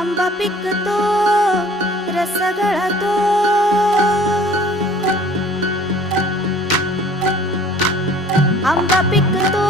आंबा पिकतो रस गळतो आंबा पिकतो